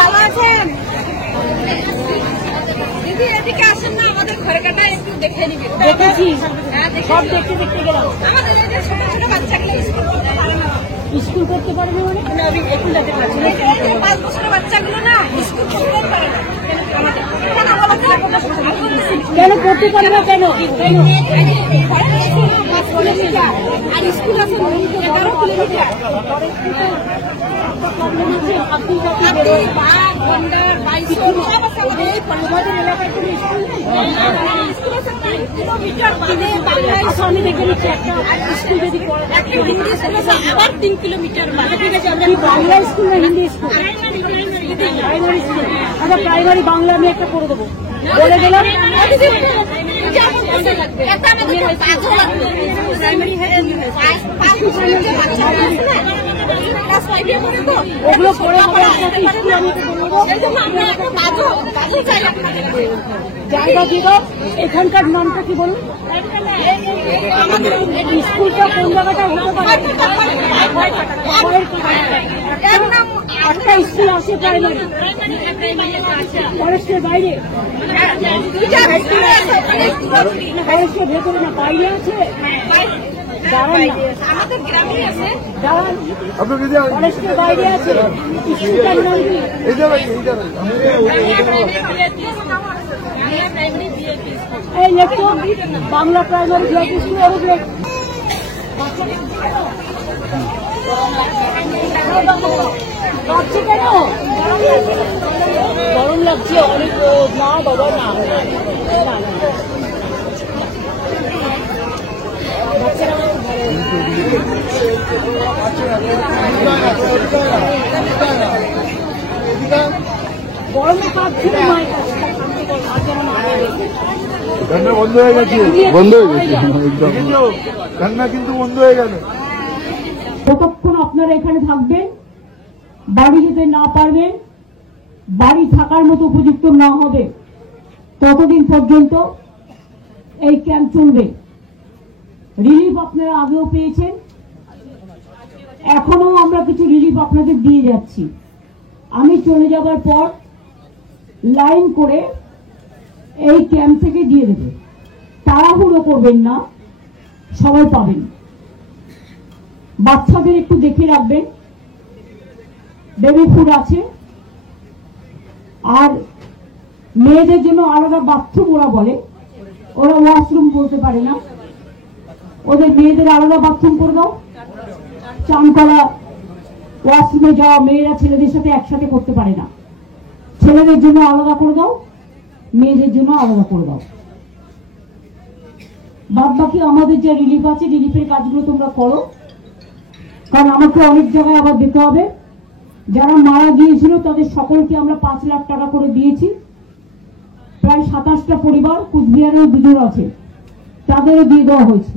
ভালো আছেন? দিদি এদিকে আসেন না, আমাদের ঘরে কাটা একটু দেখে নিবি। দেখেছি, সব দেখতে দেখতে গেলাম। আমাদের এই যে ছোট ছোট বাচ্চাগুলো স্কুল করতে পারে না, মানে আমি একটু যেতে পারছি না। 5 বছরের বাচ্চাগুলো না স্কুল করতে পারে না। কেন করতে পারে না? কেন আর স্কুল আছে 11 কিলোমিটার। আমি দেখে নিচ্ছি একটা স্কুল যদি হিন্দি স্কুল আছে আবার 3 কিলোমিটার। ঠিক আছে, আমরা বাংলা স্কুল না হিন্দি স্কুল? Primary school. আচ্ছা, প্রাইমারি বাংলা আমি একটা করে দেবো, বলে দিলাম। ওগুলো করে জায়গা দিব। এখানকার নামটা কি বলুন? স্কুলটা কোন জায়গাটা হতে পারে? একটা স্কুল আছে প্রাইমারি, ফরেস্টের বাইরে, ফরেস্টের ভেতরে না, বাইরে আছে। ফরেস্টের বাইরে আছে। স্কুলটার নাম কি? এই লেখো Bangla primary VIP school. Arup লেখ। লাগছে কেন? গরম লাগছে অনেক। না বাবা, না গরমে কাঁদছে না। কান্না বন্ধ হয়ে গেছে, বন্ধ হয়ে গেছে একদম, কান্না কিন্তু বন্ধ হয়ে গেল। যতক্ষণ আপনারা এখানে থাকবেন, বাড়ি যেতে না পারবেন, বাড়ি থাকার মতো উপযুক্ত না হবে, ততদিন পর্যন্ত এই ক্যাম্প চলবে। রিলিফ আপনারা আগেও পেয়েছেন, এখনো আমরা কিছু রিলিফ আপনাদের দিয়ে যাচ্ছি। আমি চলে যাবার পর লাইন করে এই ক্যাম্প থেকে দিয়ে দেবে। তাড়াহুড়ো করবেন না, সবাই পাবেন। বাচ্চাদের একটু দেখে রাখবেন, বেবি ফুড আছে। আর মেয়েদের জন্য আলাদা বাথরুম ওরা বলে, ওরা ওয়াশরুম বলতে পারে না, ওদের মেয়েদের আলাদা বাথরুম করে দাও। চান করা, ওয়াশরুমে যাওয়া মেয়েরা ছেলেদের সাথে একসাথে করতে পারে না, ছেলেদের জন্য আলাদা করে দাও, মেয়েদের জন্য আলাদা করে দাও। বাদ বাকি আমাদের যে রিলিফ আছে, রিলিফের কাজগুলো তোমরা করো, কারণ আমাকে অনেক জায়গায় আবার দিতে হবে। যারা মারা গিয়েছিল তাদের সকলকে আমরা 5 লাখ টাকা করে দিয়েছি। প্রায় 27টা পরিবার, কুচবিহারেও 2 জন আছে, তাদেরও দিয়ে দেওয়া হয়েছে।